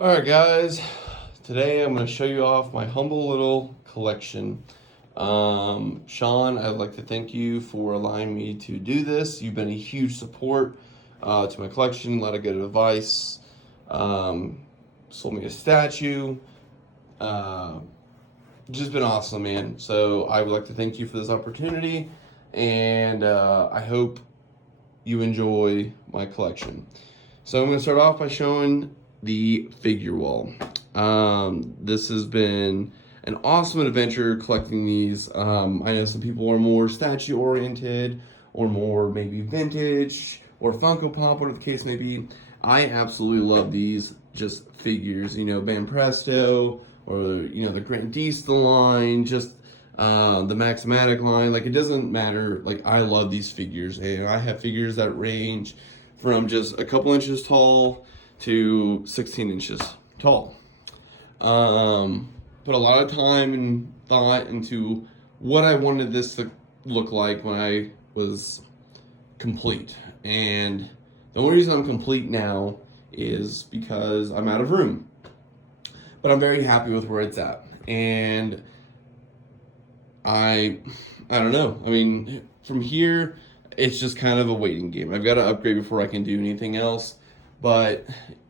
Alright guys, today I'm going to show you off my humble little collection. Sean, I'd like to thank you for allowing me to do this. You've been a huge support to my collection, a lot of good advice. Sold me a statue. Uh, just been awesome, man. So I would like to thank you for this opportunity, and I hope you enjoy my collection. So I'm going to start off by showing the figure wall. This has been an awesome adventure collecting these. I know some people are more statue oriented or more maybe vintage or Funko Pop, whatever the case may be. I absolutely love these just figures, Van Presto or, the Grandista line, just the Maxmatic line. Like, it doesn't matter. Like, I love these figures, and I have figures that range from just a couple inches tall to 16 inches tall. Put a lot of time and thought into what I wanted this to look like when I was complete. And the only reason I'm complete now is because I'm out of room. But I'm very happy with where it's at. And I don't know. I mean, from here, it's just kind of a waiting game. I've got to upgrade before I can do anything else. But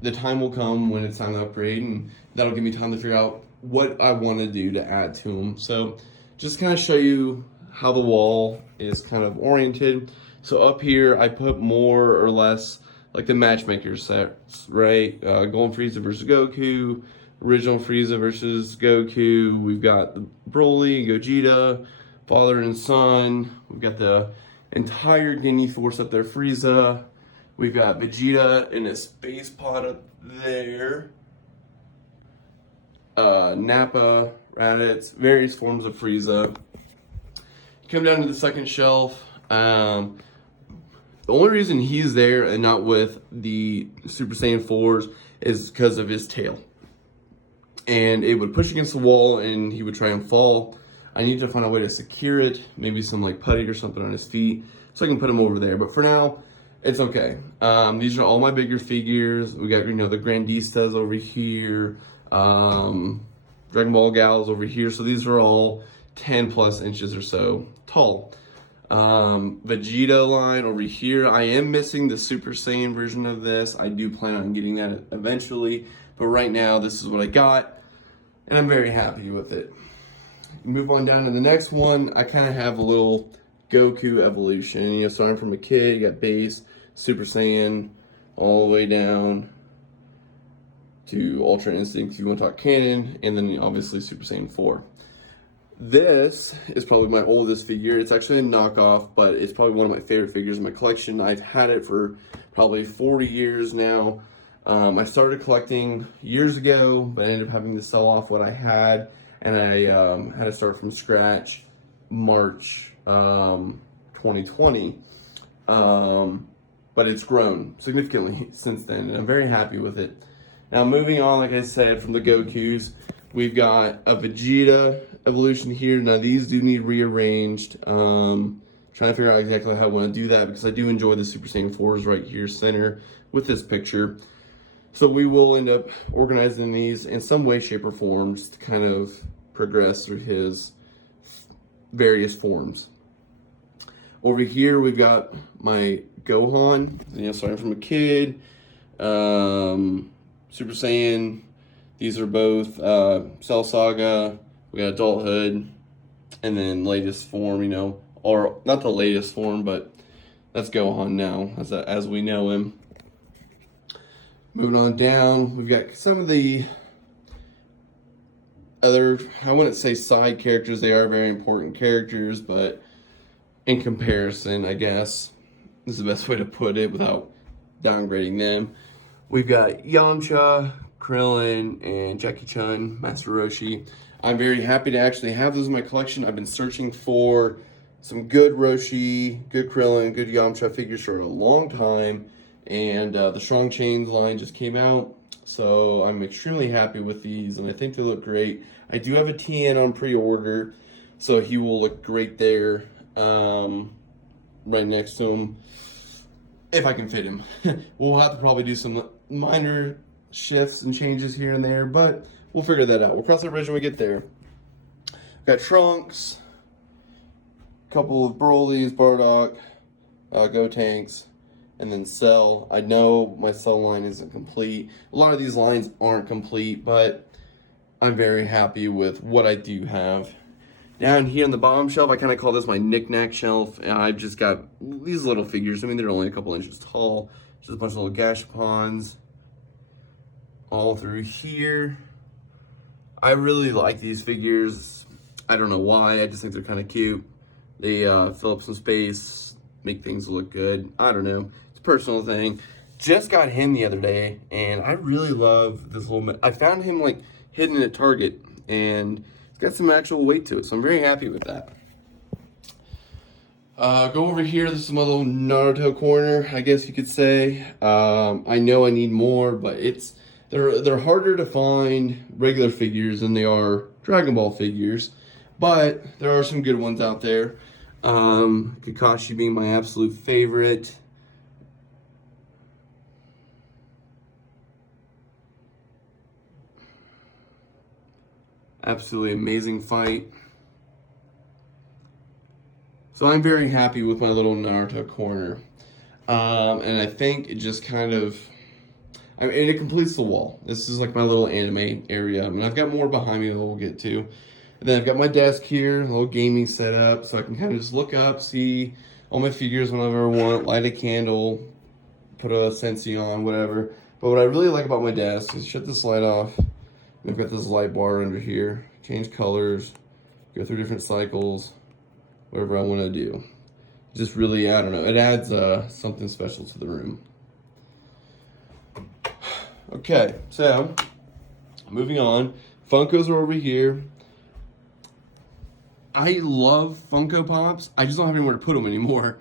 the time will come when it's time to upgrade, and that'll give me time to figure out what I want to do to add to them. So just kind of show you how the wall is kind of oriented. So up here, I put more or less like the matchmaker sets, right? Golden Frieza versus Goku, original Frieza versus Goku. We've got the Broly, Gogeta, father and son. We've got the entire Ginyu Force up there, Frieza. We've got Vegeta in a space pod up there. Nappa, Raditz, various forms of Frieza. Come down to the second shelf. The only reason he's there and not with the Super Saiyan 4s is because of his tail. And it would push against the wall and he would try and fall. I need to find a way to secure it, maybe some like putty or something on his feet, so I can put him over there. But for now, it's okay. These are all my bigger figures. We got, the Grandistas over here, Dragon Ball Gals over here. So these are all 10 plus inches or so tall. Vegeta line over here. I am missing the Super Saiyan version of this. I do plan on getting that eventually. But right now, this is what I got. And I'm very happy with it. Move on down to the next one. I kind of have a little Goku evolution. Starting from a kid, you got base, Super Saiyan, all the way down to Ultra Instinct if you want to talk canon, and then obviously Super Saiyan 4. This is probably my oldest figure. It's actually a knockoff, but it's probably one of my favorite figures in my collection. I've had it for probably 40 years now. I started collecting years ago, but I ended up having to sell off what I had, and I had to start from scratch March 2020. But it's grown significantly since then, and I'm very happy with it. Now, moving on, like I said, from the Gokus, we've got a Vegeta evolution here. Now, these do need rearranged. Trying to figure out exactly how I want to do that, because I do enjoy the Super Saiyan 4s right here center with this picture. So we will end up organizing these in some way, shape, or forms to kind of progress through his various forms. Over here, we've got my Gohan, starting from a kid, Super Saiyan. These are both Cell Saga. We got adulthood, and then latest form, or not the latest form, but that's Gohan now, as we know him. Moving on down, we've got some of the other, I wouldn't say side characters. They are very important characters, but in comparison, I guess, this is the best way to put it without downgrading them. We've got Yamcha, Krillin, and Jackie Chun, Master Roshi. I'm very happy to actually have those in my collection. I've been searching for some good Roshi, good Krillin, good Yamcha figures for a long time. And the Strong Chains line just came out. So I'm extremely happy with these, and I think they look great. I do have a TN on pre-order, so he will look great there. Right next to him, if I can fit him. We'll have to probably do some minor shifts and changes here and there, but we'll figure that out. We'll cross that bridge when we get there. Got Trunks, a couple of Broly's, Bardock, Gotenks, and then Cell. I know my Cell line isn't complete. A lot of these lines aren't complete, but I'm very happy with what I do have. Down here on the bottom shelf, I kind of call this my knick-knack shelf. And I've just got these little figures. I mean, they're only a couple inches tall. Just a bunch of little Gashapons all through here. I really like these figures. I don't know why. I just think they're kind of cute. They fill up some space, make things look good. I don't know. It's a personal thing. Just got him the other day, and I really love this little... I found him, like, hidden at Target, and it's got some actual weight to it, so I'm very happy with that. Go over here. This is my little Naruto corner, I guess you could say. I know I need more, but they're harder to find regular figures than they are Dragon Ball figures, but there are some good ones out there. Kakashi being my absolute favorite. Absolutely amazing fight. So I'm very happy with my little Naruto corner. And I think it just kind of, I mean, it completes the wall. This is like my little anime area. I mean, I've got more behind me that we'll get to. And then I've got my desk here, a little gaming setup, so I can kind of just look up, see all my figures whenever I want, light a candle, put a Sensi on, whatever. But what I really like about my desk is shut this light off. I've got this light bar under here, change colors, go through different cycles, whatever I want to do. Just really, I don't know, it adds something special to the room. Okay, so moving on. Funkos are over here. I love Funko Pops. I just don't have anywhere to put them anymore.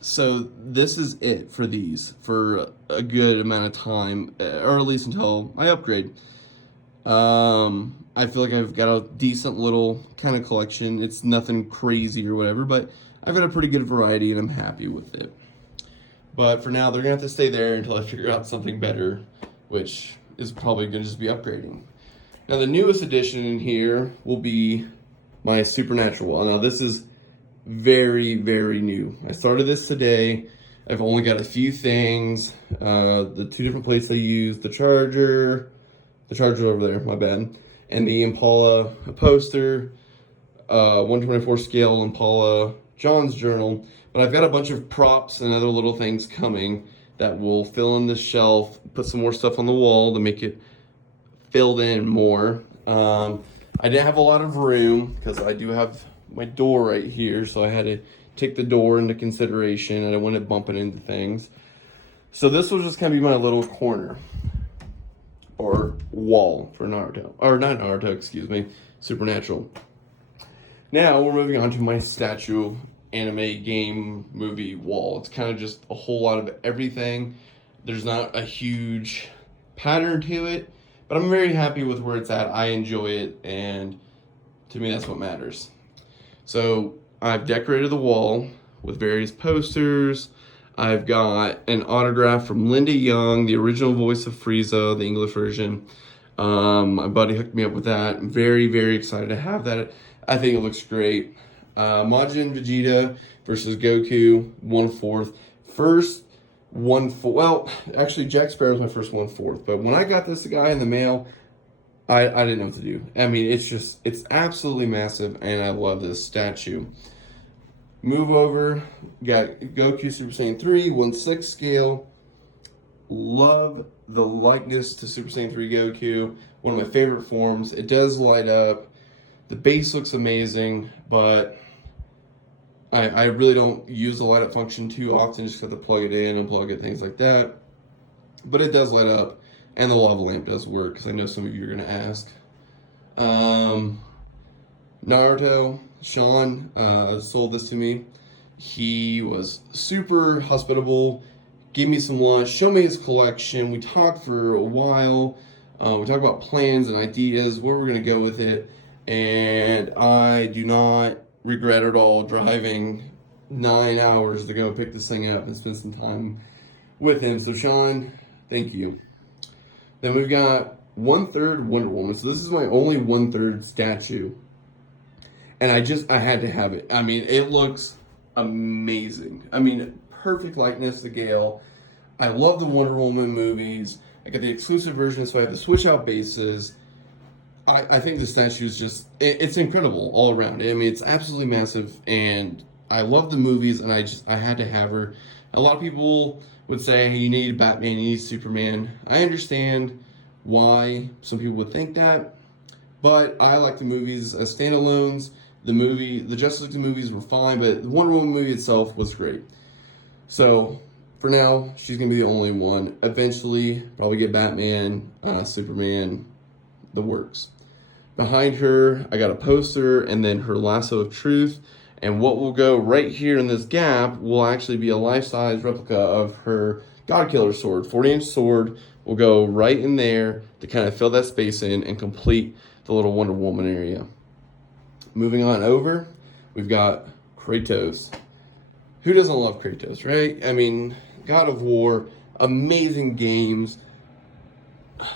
So this is it for these for a good amount of time, or at least until I upgrade. I feel like I've got a decent little kind of collection. It's nothing crazy or whatever, but I've got a pretty good variety and I'm happy with it. But for now, they're gonna have to stay there until I figure out something better, which is probably gonna just be upgrading. Now the newest addition in here will be my Supernatural wall. Now this is very, very new. I started this today. I've only got a few things. The two different plates I use, the charger over there, my bad, and the Impala poster, 124 scale Impala John's journal. But I've got a bunch of props and other little things coming that will fill in the shelf, put some more stuff on the wall to make it filled in more. I didn't have a lot of room because I do have my door right here, so I had to take the door into consideration. I didn't want it bumping into things. So this will just kind of be my little corner or wall for Naruto, or not Naruto, excuse me, Supernatural. Now we're moving on to my statue anime game movie wall. It's kind of just a whole lot of everything. There's not a huge pattern to it, but I'm very happy with where it's at. I enjoy it, and to me that's what matters. So I've decorated the wall with various posters. I've got an autograph from Linda Young, the original voice of Frieza, the English version. My buddy hooked me up with that. I'm very, very excited to have that. I think it looks great. Majin Vegeta versus Goku, 1/4. First 1/4. Well, actually, Jack Sparrow's my first 1/4. But when I got this guy in the mail, I didn't know what to do. I mean, it's absolutely massive, and I love this statue. Move over, got Goku Super Saiyan 3, 1/6 scale. Love the likeness to Super Saiyan 3 Goku. One of my favorite forms. It does light up. The base looks amazing, but I really don't use the light up function too often. Just have to plug it in, unplug it, things like that. But it does light up, and the lava lamp does work, because I know some of you are going to ask. Naruto, Sean sold this to me. He was super hospitable, gave me some lunch, showed me his collection. We talked for a while. We talked about plans and ideas, where we're going to go with it. And I do not regret at all driving 9 hours to go pick this thing up and spend some time with him. So Sean, thank you. Then we've got 1/3 Wonder Woman. So this is my only 1/3 statue. And I had to have it. I mean, it looks amazing. I mean, perfect likeness to Gale. I love the Wonder Woman movies. I got the exclusive version, so I have to switch out bases. I think the statue is just, it's incredible all around. I mean, it's absolutely massive, and I love the movies, and I had to have her. A lot of people would say, hey, you need Batman, you need Superman. I understand why some people would think that, but I like the movies as standalones. The Justice League movies were fine, but the Wonder Woman movie itself was great. So, for now, she's going to be the only one. Eventually, probably get Batman, Superman, the works. Behind her, I got a poster and then her lasso of truth. And what will go right here in this gap will actually be a life-size replica of her Godkiller sword. 40-inch sword will go right in there to kind of fill that space in and complete the little Wonder Woman area. Moving on over, we've got Kratos. Who doesn't love Kratos, right? I mean, God of War, amazing games,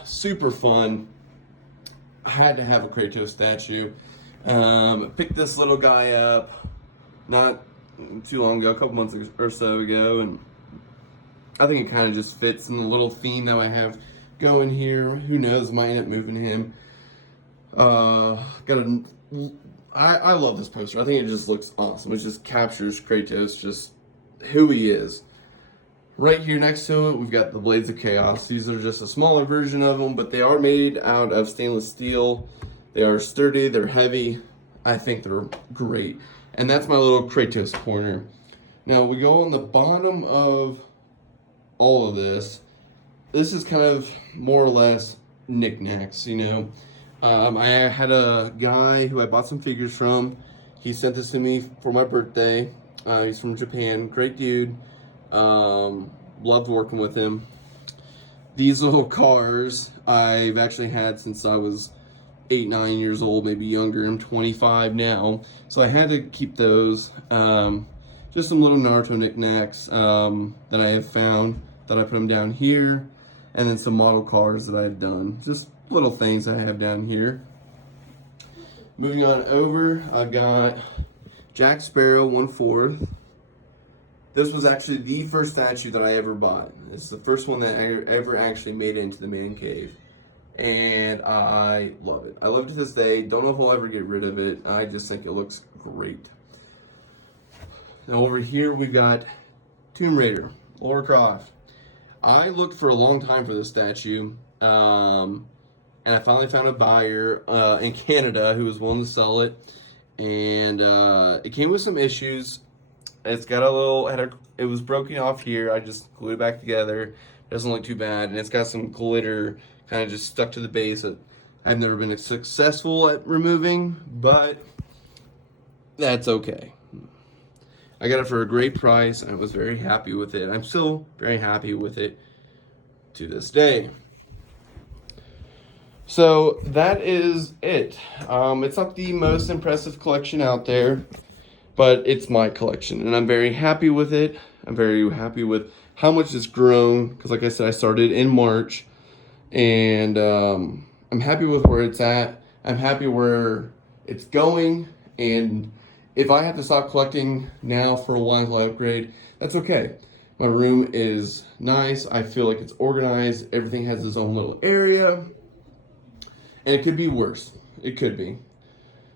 super fun. I had to have a Kratos statue. Picked this little guy up not too long ago, a couple months or so ago, and I think it kind of just fits in the little theme that I have going here. Who knows, might end up moving him. I love this poster. I think it just looks awesome. It just captures Kratos, just who he is. Right here next to it, we've got the Blades of Chaos. These are just a smaller version of them, but they are made out of stainless steel. They are sturdy, they're heavy. I think they're great. And that's my little Kratos corner. Now we go on the bottom of all of this. This is kind of more or less knickknacks, you know. I had a guy who I bought some figures from. He sent this to me for my birthday. He's from Japan. Great dude. Loved working with him. These little cars I've actually had since I was 8, 9 years old, maybe younger. I'm 25 now. So I had to keep those. Just some little Naruto knickknacks that I have found that I put them down here. And then some model cars that I've done. Just little things I have down here. Moving on over, I've got Jack Sparrow 1/4. This was actually the first statue that I ever bought. It's the first one that I ever actually made it into the man cave. And I love it. I love it to this day. Don't know if I'll ever get rid of it. I just think it looks great. Now over here we've got Tomb Raider, Lara Croft. I looked for a long time for this statue. And I finally found a buyer in Canada who was willing to sell it. And it came with some issues. It's got a little, it was broken off here. I just glued it back together. It doesn't look too bad. And it's got some glitter kind of just stuck to the base that I've never been successful at removing, but that's okay. I got it for a great price. And I was very happy with it. I'm still very happy with it to this day. So that is it. It's not the most impressive collection out there, but it's my collection, and I'm very happy with it. I'm very happy with how much it's grown, because like I said, I started in March, and I'm happy with where it's at. I'm happy where it's going, and if I have to stop collecting now for a while until I upgrade, that's okay. My room is nice. I feel like it's organized. Everything has its own little area. And it could be worse. It could be.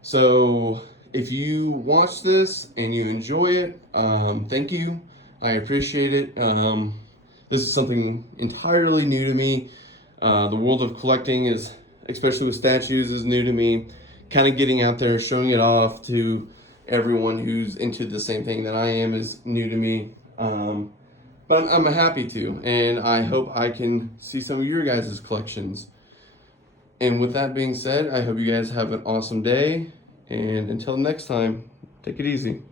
So if you watch this and you enjoy it, thank you. I appreciate it. This is something entirely new to me. The world of collecting is, especially with statues, is new to me. Kind of getting out there, showing it off to everyone who's into the same thing that I am is new to me. But I'm happy to, and I hope I can see some of your guys' collections. And with that being said, I hope you guys have an awesome day. And until next time, take it easy.